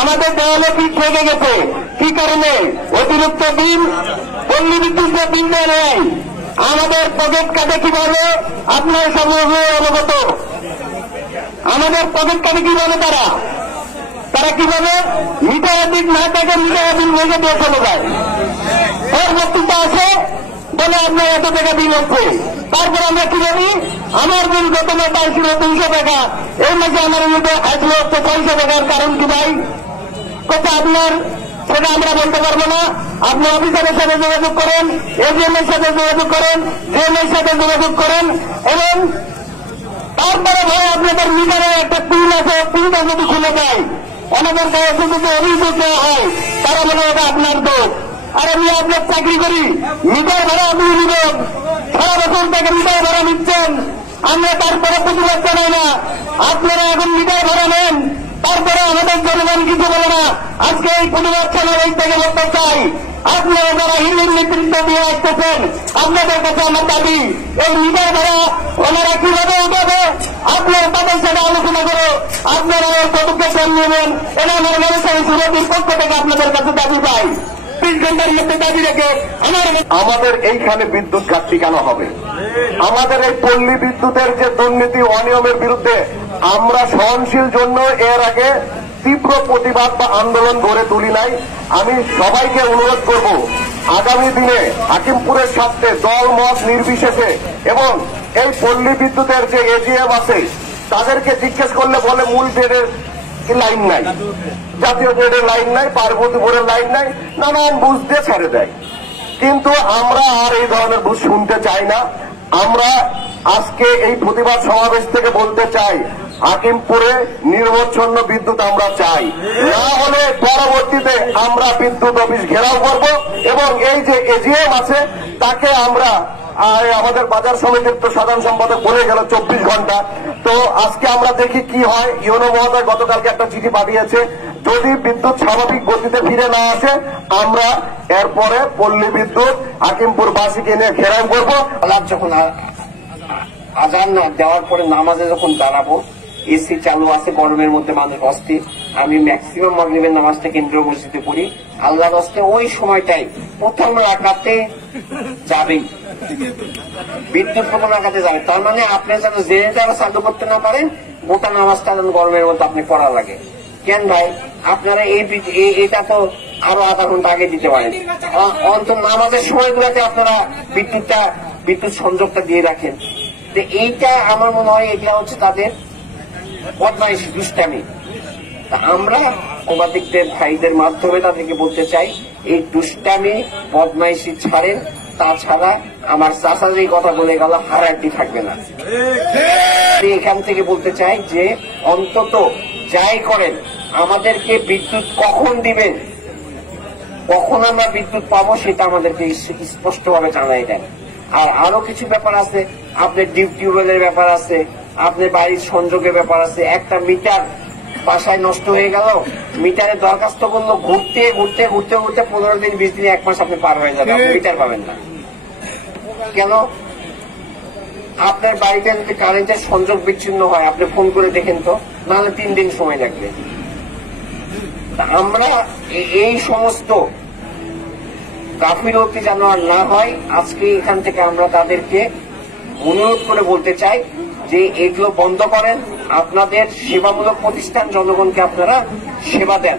আমাদের দেওয়ালে পিঠ থেকে গেছে। কি কারণে? অতিরিক্ত বিল, পল্লী বিদ্যুতের বিল নেই। আমাদের পকেট কাটে কিভাবে আপনার সর্বভাবে অবগত। আমাদের পকেট কাটে কিভাবে তারা কিভাবে মিটারের দিক না থাকে মিটারের বিল ভেঙে দিয়ে চলে যায়। ওর বক্তৃতা আছে বলে আপনার এত টাকা বিল হচ্ছে। তারপর আমরা কি জানি, আমার বিল গত মাসে ছিল 300 টাকা, এই মাসে আমার বিলটা আসলে 600 টাকার কারণ কি ভাই? কথা আপনার সেটা আমরা বলতে পারবো না। আপনি অফিসারের সাথে যোগাযোগ করেন, এজিএম এর সাথে যোগাযোগ করেন, জিএম এর সাথে যোগাযোগ করেন, এবং তারপরে ভাই আপনাদের মিটারে একটা পিন আছে, পিনটা যদি খুলে দেয় আমাদের কাছে যদি অভিযোগ দেওয়া হয় তারা বলে এটা আপনার দোষ। আর আমি আপনার চাকরি করি, মিটার ভাড়া আপনি নিবেন, সারা বছর থেকে মিটার ভাড়া নিচ্ছেন, আমরা তারপরে প্রতিবাদ জানাই না। আপনারা এখন মিটার ভাড়া নেন, তারপরে আমাদের জনগণ কিছু বলে না। আজকে এই প্রতিবাদ চালার এই থেকে বলতে চাই, আপনারা যারা হিন্দুর নেতৃত্ব দিয়ে আসতেছেন আপনাদের কাছে আমার দাবি, এই মিটার ভাড়া ওনারা কিভাবে উঠাবে আপনারা তাদের সাথে আলোচনা করে আপনারা এই পদক্ষেপ নেবেন। এটা আমার ব্যবসায়ী সুরক্ষিত পক্ষ থেকে আপনাদের কাছে দাবি পাই। 30 ঘন্টার মধ্যে দাবি রেখে আমাদের এইখানে বিদ্যুৎ ঘাটতি কেন হবে? আমাদের এই পল্লী বিদ্যুতের যে দুর্নীতি অনিয়মের বিরুদ্ধে আমরা সহনশীল জন্য এর আগে তীব্র প্রতিবাদ বা আন্দোলন গড়ে তুলি নাই। আমি সবাইকে অনুরোধ করব, আগামী দিনে হাকিমপুরের স্বার্থে দল মত নির্বিশেষে এবং এই পল্লী বিদ্যুতের যে এজিএম আছে তাদেরকে জিজ্ঞেস করলে বলে মূল গ্রেডের লাইন নাই, জাতীয় গ্রেডের লাইন নাই, পার্বতীপুরের লাইন নাই, নানান বুঝ দিয়ে ছেড়ে দেয়। কিন্তু আমরা আর এই ধরনের বুঝ শুনতে চাই না। আমরা আজকে এই প্রতিবাদ সমাবেশ থেকে বলতে চাই, হাকিমপুরে নির্বচ্ছন্ন বিদ্যুৎ আমরা চাই, না হলে পরবর্তীতে আমরা বিদ্যুৎ অফিস ঘেরাও করব এবং এই যে এজিএম আছে তাকে আমরা আমাদের বাজার সমিতির তো সাধারণ সম্পাদক বলে গেল 24 ঘন্টা। তো আজকে আমরা দেখি কি হয়। ইউনো মহোদয় গতকালকে একটা চিঠি পাঠিয়েছে, যদি বিদ্যুৎ স্বাভাবিক গতিতে ফিরে না আসে আমরা এরপরে পল্লী বিদ্যুৎ হাকিমপুরবাসীকে নিয়ে ঘেরাও করব। যখন আজান দেওয়ার পরে নামাজে যখন দাঁড়াবো, এসি চালু আছে, গরমের মধ্যে মানুষ অস্থির। আমি ম্যাক্সিমাম মাগরিবের নামাজটা কেন্দ্রীয় মসজিদে পড়ি। আল্লাহর হস্তে ওই সময়টাই প্রথম রাকাতে যাবেই বিদ্যুৎ, প্রথম রাকাতে যাবে। তার মানে আপনি যেন জেনারেটর চালু করতে না পারেন, গোটা নামাজটা যেন গরমের মধ্যে আপনি পড়া লাগে। কেন ভাই? আপনারা এটা তো আরো আধা ঘন্টা আগে দিতে পারেন। অন্তত নামাজের সময়গুলোতে আপনারা বিদ্যুৎ সংযোগটা দিয়ে রাখেন। তো এইটা আমার মনে হয় এটা হচ্ছে তাদের বদমাইশি, দুষ্টামি। আমরা সাংবাদিকদের ভাইদের মাধ্যমে তাদেরকে বলতে চাই, এই দুষ্টামি বদমাইশি ছাড়েন, তাছাড়া আমার চাচা যে কথা বলে গেল হারাটি থাকবে না। এখান থেকে বলতে চাই যে অন্তত যাই করেন আমাদেরকে বিদ্যুৎ কখন দিবেন, কখন আমরা বিদ্যুৎ পাবো সেটা আমাদেরকে স্পষ্টভাবে জানাই দেন। আর আরো কিছু ব্যাপার আছে, আপনার টিউবওয়েলের ব্যাপার আছে, আপনার বাড়ির সংযোগের ব্যাপার আছে। একটা মিটার বাসায় নষ্ট হয়ে গেল, মিটারে দরখাস্ত করলো, ঘুরতে ঘুরতে ঘুরতে ঘুরতে 15 দিন 20 দিন 1 মাস আপনি পার হয়ে যাবে, আপনি মিটার পাবেন না। কেন? আপনার বাড়িতে যদি কারেন্টের সংযোগ বিচ্ছিন্ন হয় আপনি ফোন করে দেখেন তো, নাহলে 3 দিন সময় লাগবে। আমরা এই সমস্ত গাফিলতি যেন আর না হয়, আজকে এখান থেকে আমরা তাদেরকে অনুরোধ করে বলতে চাই যে এগুলো বন্ধ করেন। আপনাদের সেবামূলক প্রতিষ্ঠান, জনগণকে আপনারা সেবা দেন।